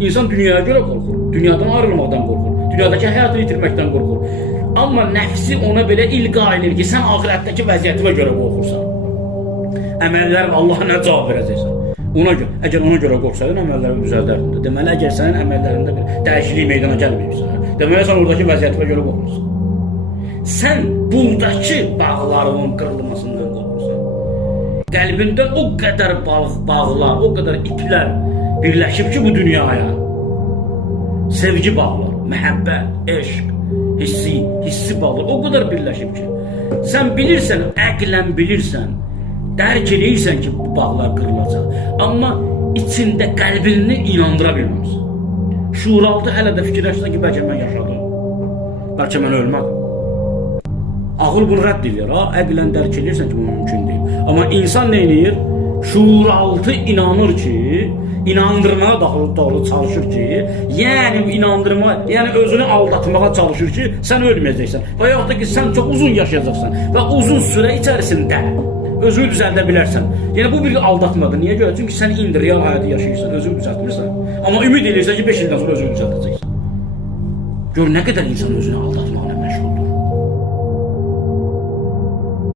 İnsan dünyaya göre qorxur, dünyadan ayrılmaqdan qorxur, dünyadakı həyatını itirməkdən qorxur. Amma nəfsi ona belə ilqa edir ki, sən axirətdəki vəziyyətinə görə qorxursan. Əməllərin Allaha nə cavab verəcəksən? Ona görə, əgər ona görə qorxsaydın, əməllərini düzəldərdin. Deməli, əgər sənin əməllərində bir dəyişiklik meydana gəlməyibsə, deməli, sən oradakı vəziyyətinə görə qorxursan. Sən buradakı bağlarının qırılmasından qorxursan. Qəlbində o qədər bağlar, o qədər iplər birləşib ki, bu dünyaya. Sevgi bağlar, məhəbbət, eşq, hissi bağlar, o qədər birləşib ki. Sən bilirsən, əqlən bilirsən, dərk edirsən ki, bu bağlar qırılacaq. Amma içində qəlbini inandıra bilməmsən. Şuuraltı hələ də fikirləşsən ki, bəlkə mən yaşadım. Bəlkə mən ölmədim. Ağıl bunu rədd edir, əqlən dərk edirsən ki, bu mümkün deyil. Amma insan nə edir? Şuuraltı inanır ki, inandırmağa doğru çalışır ki, yəni özünü aldatmağa çalışır ki, sən ölməyəcəksən. Və yaxud da ki, sən çox uzun yaşayacaqsan və uzun süre içərisində özünü düzəldə bilərsən. Yəni bu bir aldatmadır. Niyə görə? Çünki sən indi real həyatı yaşayırsan, özünü düzəltmirsən. Amma ümid edirsən ki, 5 ildən sonra özünü düzəldəcəksən. Gör nə qədər insan özünü aldatmağa